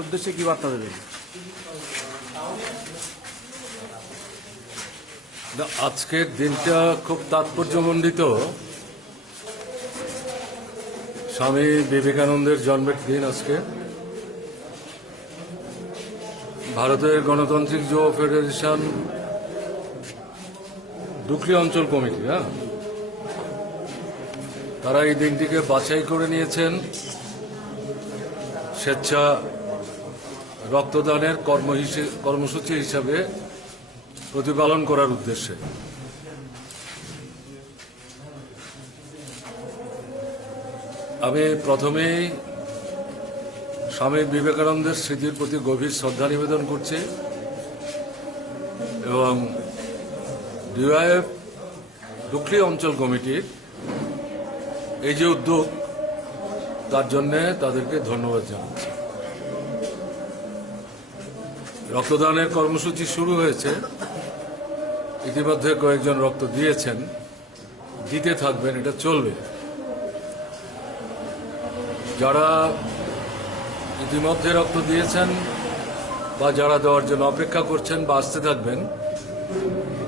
উদ্দেশ্যে কি বার্তা দেবেন? আজকের দিনটা খুব তাৎপর্যমণ্ডিত। স্বামী বিবেকানন্দের জন্মের দিন আজকে। ভারতের গণতান্ত্রিক যুব ফেডারেশন ডুকলি অঞ্চল কমিটি হ্যাঁ? তারা এই দিনটিকে বাছাই করে নিয়েছেন স্বেচ্ছা রক্তদানের কর্ম কর্মসূচি হিসাবে প্রতিপালন করার উদ্দেশ্যে। আমি প্রথমেই স্বামী বিবেকানন্দের স্মৃতির প্রতি গভীর শ্রদ্ধা নিবেদন করছি এবং ডিওয়াইএফ ডুকলি অঞ্চল কমিটির এই যে উদ্যোগ, তার জন্যে তাদেরকে ধন্যবাদ জানাচ্ছি। রক্তদানের কর্মসূচি শুরু হয়েছে। ইতিমধ্যে কয়েকজন রক্ত দিয়েছেন। দিতে থাকবেন, এটা চলবে। যারা ইতিমধ্যে রক্ত দিয়েছেন বা যারা দেওয়ার জন্য অপেক্ষা করছেন বা আসতে থাকবেন,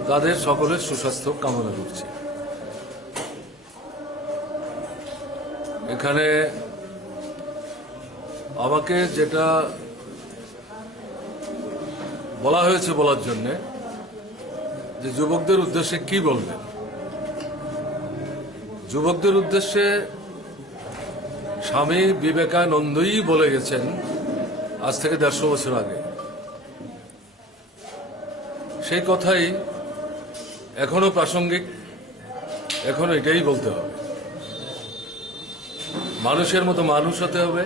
তাদের সকলের সুস্বাস্থ্য কামনা করছি। এখানে আমাকে যেটা বলা হয়েছে বলার জন্য যে যুবকদের উদ্দেশ্যে কি বলবেন? যুবকদের উদ্দেশ্যে স্বামী বিবেকানন্দই বলে গেছেন আজ থেকে দেড়শো বছর আগে। সেই কথাই এখনও প্রাসঙ্গিক, এখনও এটাই বলতে হবে। মানুষের মতো মানুষ হতে হবে।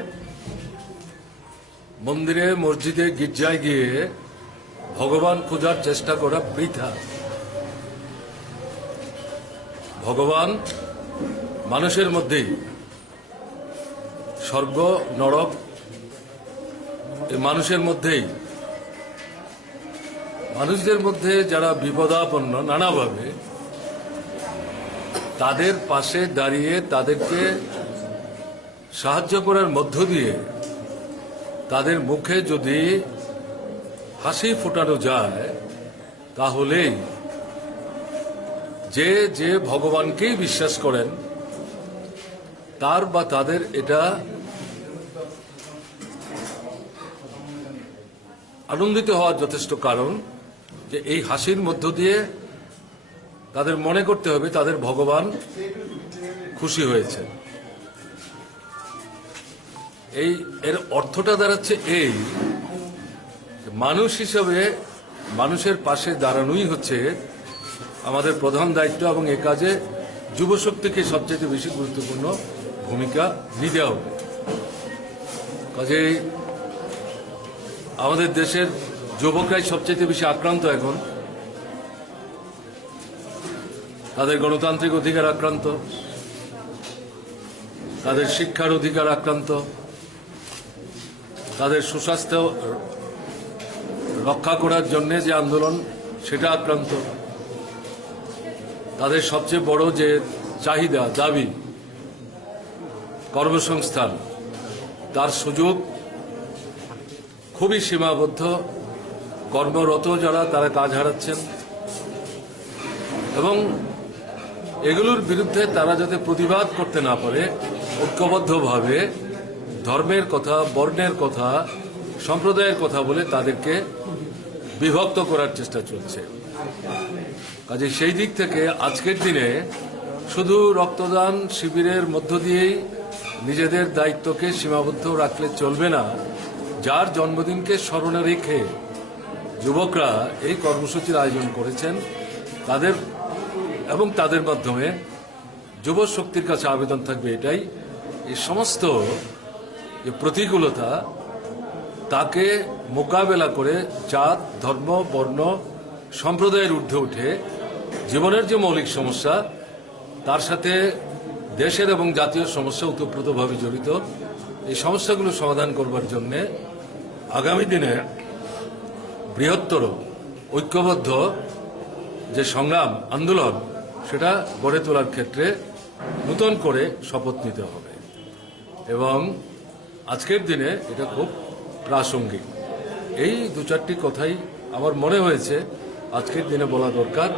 মন্দিরে, মসজিদে, গির্জায় গিয়ে ভগবান খোঁজার চেষ্টা করা বৃথা। ভগবান মানুষের মধ্যেই স্বর্গ, নরক মানুষের মধ্যেই মানুষদের মধ্যে যারা বিপদাপন্ন নানাভাবে, তাদের পাশে দাঁড়িয়ে তাদেরকে সাহায্য করার মধ্য দিয়ে তাদের মুখে যদি হাসি ফোটানো যায়, তাহলেই যে যে ভগবানকেই বিশ্বাস করেন, তার বা তাদের এটা আনন্দিত হওয়ার যথেষ্ট কারণ যে এই হাসির মধ্য দিয়ে তাদের মনে করতে হবে তাদের ভগবান খুশি হয়েছে। এই এর অর্থটা দাঁড়াচ্ছে এই মানুষ হিসাবে মানুষের পাশে দাঁড়ানোই হচ্ছে আমাদের প্রধান দায়িত্ব এবং এ কাজে যুবশক্তিকে সবচেয়ে বেশি গুরুত্বপূর্ণ ভূমিকা নিতে হবে। কাজেই আমাদের দেশের যুবকরাই সবচেয়ে বেশি আক্রান্ত এখন। তাদের গণতান্ত্রিক অধিকার আক্রান্ত। তাদের শিক্ষার অধিকার আক্রান্ত। তাদের সুস্বাস্থ্য রক্ষা করার জন্য যে আন্দোলন, সেটা আক্রান্ত। তাদের সবচেয়ে বড় যে চাহিদা, দাবি, কর্মসংস্থান, তার সুযোগ খুবই সীমাবদ্ধ। কর্মরত যারা, তারা কাজ হারাচ্ছেন। এবং এগুলোর বিরুদ্ধে তারা যাতে প্রতিবাদ করতে না পারে, ঐক্যবদ্ধভাবে ধর্মের কথা, বর্ণের কথা সম্প্রদায়ের কথা বলে তাদেরকে বিভক্ত করার চেষ্টা চলছে। কাজে সেই দিক থেকে আজকের দিনে শুধু রক্তদান শিবিরের মধ্য দিয়েই নিজেদের দায়িত্বকে সীমাবদ্ধ রাখলে চলবে না, যার জন্মদিনকে স্মরণে রেখে যুবকরা এই কর্মসূচির আয়োজন করেছেন, তাদের এবং তাদের মাধ্যমে যুব শক্তির কাছে আবেদন থাকবে এটাই। এই সমস্ত যে প্রতিকূলতা তাকে মোকাবেলা করে জাত, ধর্ম, বর্ণ সম্প্রদায়ের ঊর্ধ্বে উঠে জীবনের যে মৌলিক সমস্যা, তার সাথে দেশের এবং জাতীয় সমস্যা ওতপ্রোতভাবে জড়িত, এই সমস্যাগুলো সমাধান করবার জন্য আগামী দিনে বৃহত্তর ঐক্যবদ্ধ যে সংগ্রাম, আন্দোলন, সেটা গড়ে তোলার ক্ষেত্রে নূতন করে শপথ নিতে হবে। এবং আজকের দিনে এটা খুব প্রাসঙ্গিক। এই দু চারটি কথাই আমার মনে হয়েছে আজকের দিনে বলা দরকার,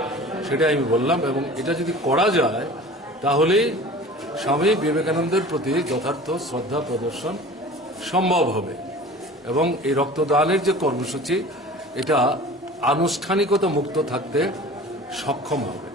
সেটাই আমি বললাম এবং এটা যদি করা যায় তাহলে স্বামী বিবেকানন্দের প্রতি যথার্থ শ্রদ্ধা প্রদর্শন সম্ভব হবে এবং এই রক্তদানের যে কর্মসূচি, এটা আনুষ্ঠানিকতা মুক্ত থাকতে সক্ষম হবে।